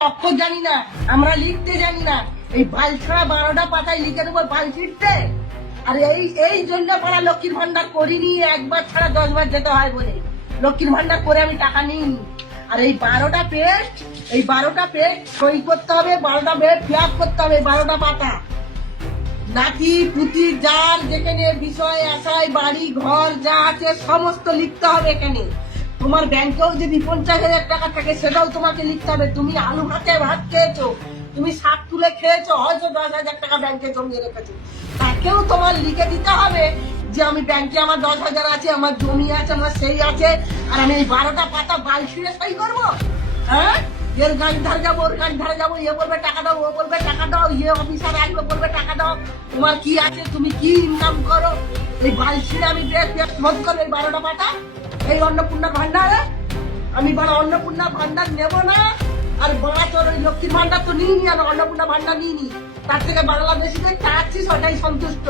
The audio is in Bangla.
অক্ষর জানি না, আমরা লিখতে জানি না। এই বাল ছাড়া 12টা পাতায় লিখে দেবো বাল ছিটতে। আর এই জন্য পাড়া লক্ষ্মীর ভান্ডার করিনি, একবার ছাড়া 10 বার যেতে হয় বলে লক্ষ্মীর ভান্ডার করে আমি টাকা নিইনি। আর এই 12টা পেজ সই করতে হবে, 12টা পেজ ফিল আপ করতে হবে, 12টা পাতা নাতি পুতি যার যেখানে বিষয় আশায় বাড়ি ঘর যা আছে সমস্ত লিখতে হবে এখানে। তোমার ব্যাংকেও যদি 50,000 টাকা থাকে সেটাও তোমাকে লিখতে হবে। তুমি আলু ভাতে ভাত খেয়েছো, তুমি শাক তুলে খেয়েছো, হয়তো 10,000 টাকা ব্যাংকে জমিয়ে রেখেছো, তাকেও তোমার লিখে দিতে হবে যে আমি ব্যাংকে আমার 10,000 আছে, আমার জমি আছে, আমার সেই আছে, আর আমি এই 12টা পাতা বাল ছিঁড়ে সই করবো। হ্যাঁ, এর গান ধারে যাবো, ওর গান ধারে যাবো, এ বলবে টাকা দাও, ও বলবে টাকা দাও, ইয়ে অফিসার আসবে বলবে টাকা দাও। তোমার কি আছে, তুমি কি ইনকাম করো, এই বাল ছিঁড়ে আমি শোধ করবো এই 12টা পাতা এই অন্নপূর্ণা ভান্ডারে। আমি বড় অন্নপূর্ণা ভান্ডার নেব না। আর বড় তোর ওই লক্ষ্মীর ভান্ডার তো নিইনি, আর অন্নপূর্ণা ভান্ডার নিইনি, তার থেকে বাংলাদেশিদের চাচ্ছিস ওটাই সন্তুষ্ট।